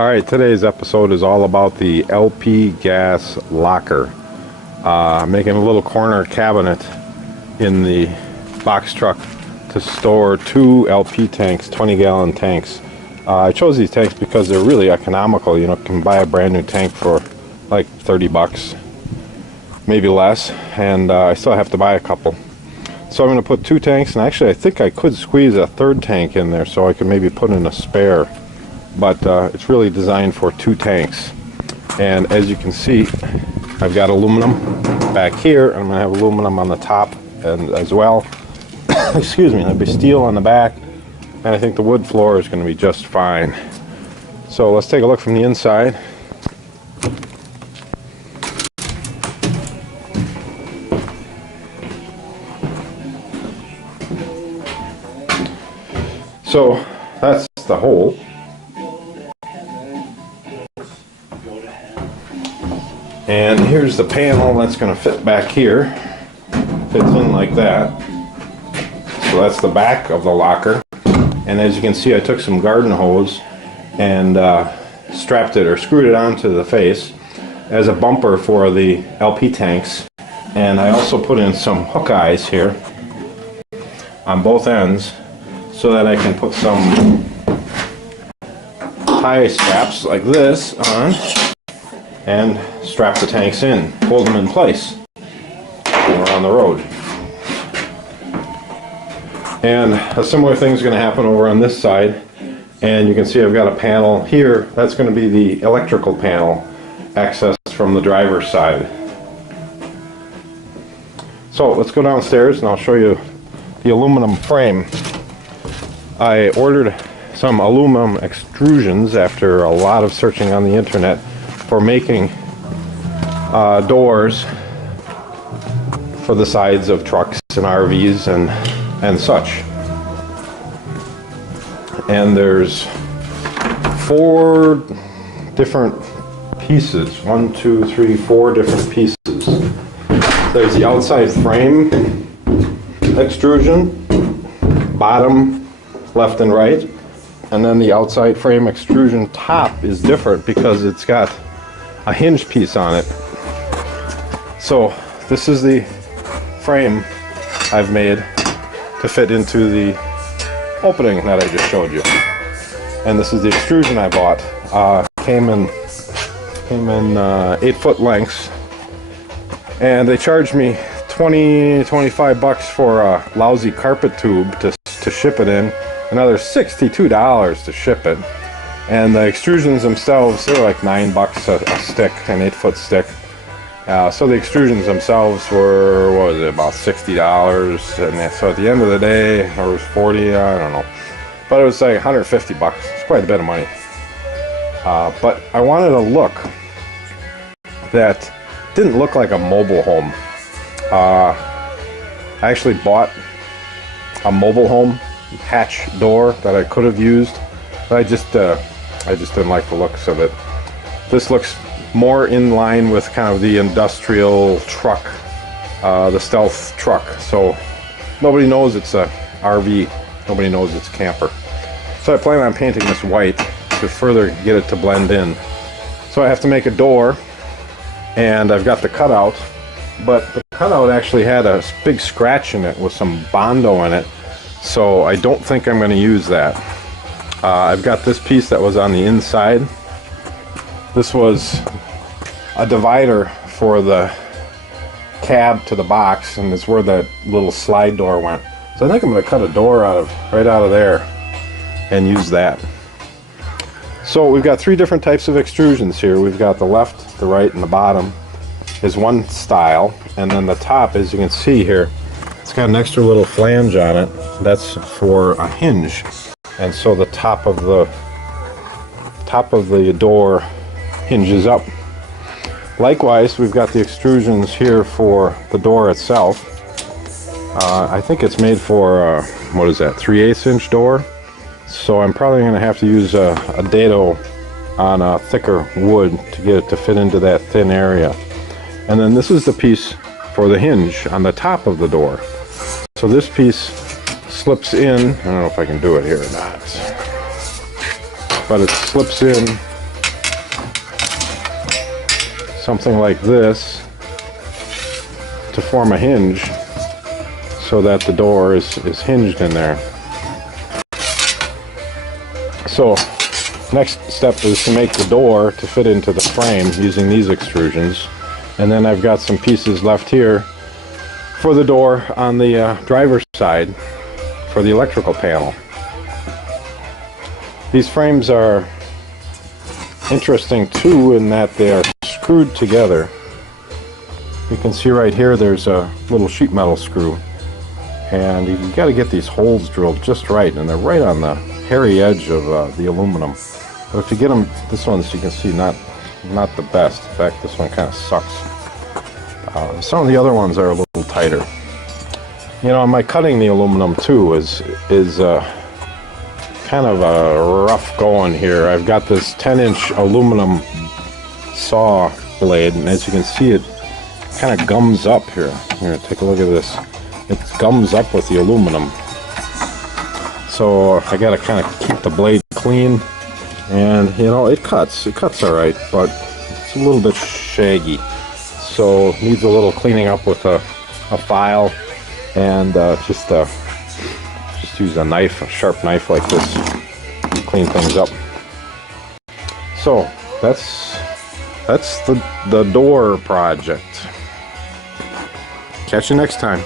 Alright, today's episode is all about the LP gas locker. Making a little corner cabinet in the box truck to store 2 LP tanks, 20-gallon tanks. I chose these tanks because they're really economical. You know, you can buy a brand new tank for like 30 bucks, maybe less, and I still have to buy a couple. So I'm going to put 2 tanks, and actually I think I could squeeze a 3rd tank in there so I could maybe put in a spare. But it's really designed for 2 tanks. And as you can see, I've got aluminum back here, and I'm going to have aluminum on the top and as well. Excuse me, there'll be steel on the back, and I think the wood floor is going to be just fine. So let's take a look from the inside. So that's the hole. And here's the panel that's going to fit back here. Fits in like that. So that's the back of the locker. And as you can see, I took some garden hose and strapped it or screwed it onto the face as a bumper for the LP tanks. And I also put in some hook eyes here on both ends so that I can put some tie straps like this on and strap the tanks in, hold them in place when we're on the road. And a similar thing is going to happen over on this side, and you can see I've got a panel here. That's going to be the electrical panel accessed from the driver's side. So let's go downstairs and I'll show you the aluminum frame. I ordered some aluminum extrusions after a lot of searching on the internet for making doors for the sides of trucks and RVs and such. And there's 4 different pieces. 1, 2, 3, 4 different pieces. There's the outside frame extrusion, bottom, left and right, and then the outside frame extrusion top is different because it's got a hinge piece on it. So this is the frame I've made to fit into the opening that I just showed you, and this is the extrusion I bought. Came in 8-foot lengths, and they charged me 25 bucks for a lousy carpet tube to ship it in, another $62 to ship it. And the extrusions themselves, they're like 9 bucks a stick, an 8-foot stick. So the extrusions themselves were, what was it, about $60. And so at the end of the day, or it was 40, I don't know. But it was like 150 bucks. It's quite a bit of money. But I wanted a look that didn't look like a mobile home. I actually bought a mobile home hatch door that I could have used, but I just didn't like the looks of it. This looks more in line with kind of the industrial truck, the stealth truck. So nobody knows it's a RV. Nobody knows it's camper. So I plan on painting this white to further get it to blend in. So I have to make a door, and I've got the cutout, but the cutout actually had a big scratch in it with some Bondo in it. So I don't think I'm going to use that. I've got this piece that was on the inside. This was a divider for the cab to the box, and it's where that little slide door went. So I think I'm going to cut a door right out of there and use that. So we've got 3 different types of extrusions here. We've got the left, the right, and the bottom is one style, and then the top, as you can see here, it's got an extra little flange on it. That's for a hinge, and so the top of the door hinges up. Likewise, we've got the extrusions here for the door itself. I think it's made for what is that, 3/8 inch door? So I'm probably going to have to use a dado on a thicker wood to get it to fit into that thin area. And then this is the piece for the hinge on the top of the door. So this piece slips in. I don't know if I can do it here or not, but it slips in something like this to form a hinge so that the door is hinged in there. So next step is to make the door to fit into the frame using these extrusions. And then I've got some pieces left here for the door on the driver's side for the electrical panel. These frames are interesting too in that they are screwed together. You can see right here there's a little sheet metal screw, and you've got to get these holes drilled just right, and they're right on the hairy edge of the aluminum. But if you get them, this one's, you can see, not the best. In fact, this one kind of sucks. Some of the other ones are a little tighter. You know, my cutting the aluminum too is kind of a rough going here. I've got this 10-inch aluminum saw blade, and as you can see, it kind of gums up here. Here, take a look at this. It gums up with the aluminum. So I gotta kind of keep the blade clean, and you know, it cuts all right, but it's a little bit shaggy. So needs a little cleaning up with a file, and just use a knife, a sharp knife like this, to clean things up. So that's the door project. Catch you next time.